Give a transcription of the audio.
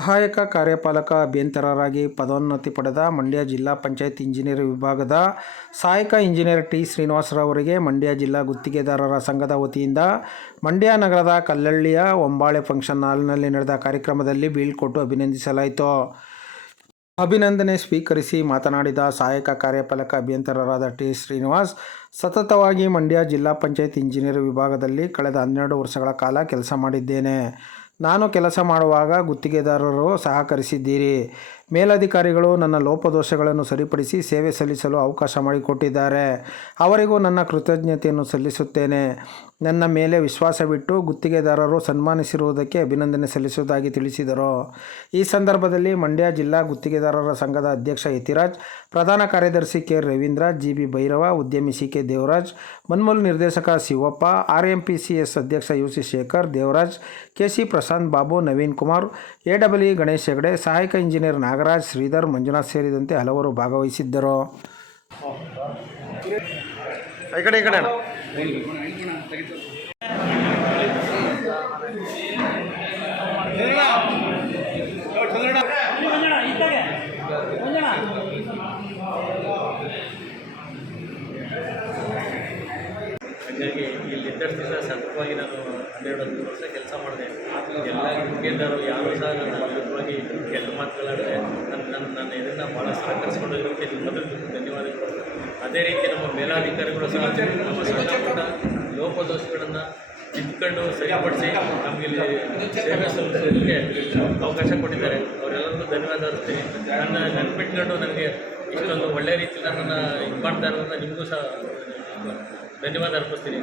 ಸಹಾಯಕ ಕಾರ್ಯಪಾಲಕ ಅಭಿಯಂತರರಾಗಿ ಪದೋನ್ನತಿ ಪಡೆದ ಮಂಡ್ಯ ಜಿಲ್ಲಾ ಪಂಚಾಯತ್ ಇಂಜಿನಿಯರ್ ವಿಭಾಗದ ಸಹಾಯಕ ಇಂಜಿನಿಯರ್ ಟಿ ಶ್ರೀನಿವಾಸರವರಿಗೆ ಮಂಡ್ಯ ಜಿಲ್ಲಾ ಗುತ್ತಿಗೆದಾರರ ಸಂಘದ ವತಿಯಿಂದ ಮಂಡ್ಯ ನಗರದ ಕಲ್ಲಳ್ಳಿಯ ಒಂಬಾಳೆ ಫಂಕ್ಷನ್ ಹಾಲ್ನಲ್ಲಿ ನಡೆದ ಕಾರ್ಯಕ್ರಮದಲ್ಲಿ ಬೀಳ್ಕೊಟ್ಟು ಅಭಿನಂದಿಸಲಾಯಿತು. ಅಭಿನಂದನೆ ಸ್ವೀಕರಿಸಿ ಮಾತನಾಡಿದ ಸಹಾಯಕ ಕಾರ್ಯಪಾಲಕ ಅಭಿಯಂತರರಾದ ಟಿ ಶ್ರೀನಿವಾಸ್, ಸತತವಾಗಿ ಮಂಡ್ಯ ಜಿಲ್ಲಾ ಪಂಚಾಯತ್ ಇಂಜಿನಿಯರ್ ವಿಭಾಗದಲ್ಲಿ ಕಳೆದ 12 ವರ್ಷಗಳ ಕಾಲ ಕೆಲಸ ಮಾಡಿದ್ದೇನೆ. ನಾನು ಕೆಲಸ ಮಾಡುವಾಗ ಗುತ್ತಿಗೆದಾರರು ಸಹಕರಿಸಿದ್ದೀರಿ. ಮೇಲಧಿಕಾರಿಗಳು ನನ್ನ ಲೋಪದೋಷಗಳನ್ನು ಸರಿಪಡಿಸಿ ಸೇವೆ ಸಲ್ಲಿಸಲು ಅವಕಾಶ ಮಾಡಿಕೊಟ್ಟಿದ್ದಾರೆ. ಅವರಿಗೂ ನನ್ನ ಕೃತಜ್ಞತೆಯನ್ನು ಸಲ್ಲಿಸುತ್ತೇನೆ. ನನ್ನ ಮೇಲೆ ವಿಶ್ವಾಸವಿಟ್ಟು ಗುತ್ತಿಗೆದಾರರು ಸನ್ಮಾನಿಸಿರುವುದಕ್ಕೆ ಅಭಿನಂದನೆ ಸಲ್ಲಿಸುವುದಾಗಿ ತಿಳಿಸಿದರು. ಈ ಸಂದರ್ಭದಲ್ಲಿ ಮಂಡ್ಯ ಜಿಲ್ಲಾ ಗುತ್ತಿಗೆದಾರರ ಸಂಘದ ಅಧ್ಯಕ್ಷ ಯತಿರಾಜ್, ಪ್ರಧಾನ ಕಾರ್ಯದರ್ಶಿ ಕೆ ರವೀಂದ್ರ, ಜಿಬಿ ಭೈರವ, ಉದ್ಯಮಿ ಸಿ.ಕೆ. ದೇವರಾಜ್, ಮನ್ಮೂಲ್ ನಿರ್ದೇಶಕ ಶಿವಪ್ಪ, RMPCS ಅಧ್ಯಕ್ಷ U C Shekhar, Devaraj, K C Prashanth Babu, Naveen Kumar, AEE Ganesh Hegde, ಸಹಾಯಕ ಇಂಜಿನಿಯರ್ ನಾಗರಾಜ್, ಶ್ರೀಧರ್, ಮಂಜುನಾಥ್ ಸೇರಿದಂತೆ ಹಲವರು ಭಾಗವಹಿಸಿದ್ದರು. ಹಾಗಾಗಿ ಇಲ್ಲಿದ್ದಷ್ಟು ದಿವಸ ಸತತವಾಗಿ ನಾನು 12 ವರ್ಷ ಕೆಲಸ ಮಾಡಿದೆ. ಎಲ್ಲ ಗುತ್ತಿಗೆದಾರರು ಯಾರೂ ಸಹ ನನ್ನ ವಿರುದ್ಧವಾಗಿ ಕೆಟ್ಟ ಮಾತುಗಳಾದರೆ ನನ್ನ ಇದನ್ನು ಭಾಳ ಸಹಕರಿಸಿಕೊಂಡು ಇರೋಕ್ಕೆ ನಿಮ್ಮದು ಧನ್ಯವಾದಗಳು. ಅದೇ ರೀತಿ ನಮ್ಮ ಮೇಲಾಧಿಕಾರಿಗಳು ಸಹ ನಮ್ಮ ಸಣ್ಣ ಪುಟ್ಟ ಲೋಪದೋಷಗಳನ್ನು ತಿದ್ದುಕೊಂಡು ಸರಿಪಡಿಸಿ ನಮಗೆ ಇಲ್ಲಿ ಸೇವೆ ಸಲ್ಲಿಸೋದಕ್ಕೆ ಅವಕಾಶ ಕೊಟ್ಟಿದ್ದಾರೆ. ಅವರೆಲ್ಲರಿಗೂ ಧನ್ಯವಾದ ಅರ್ಪಿಸ್ತೀನಿ. ನನ್ನ ನೆನಪಿಟ್ಕೊಂಡು ನನಗೆ ಇಷ್ಟೊಂದು ಒಳ್ಳೆಯ ರೀತಿ ನನ್ನನ್ನು ಇದು ಮಾಡ್ತಾ ಇರೋದ್ರಿಂದ ನಿಮಗೂ ಸಹ ಧನ್ಯವಾದ ಅರ್ಪಿಸ್ತೀನಿ.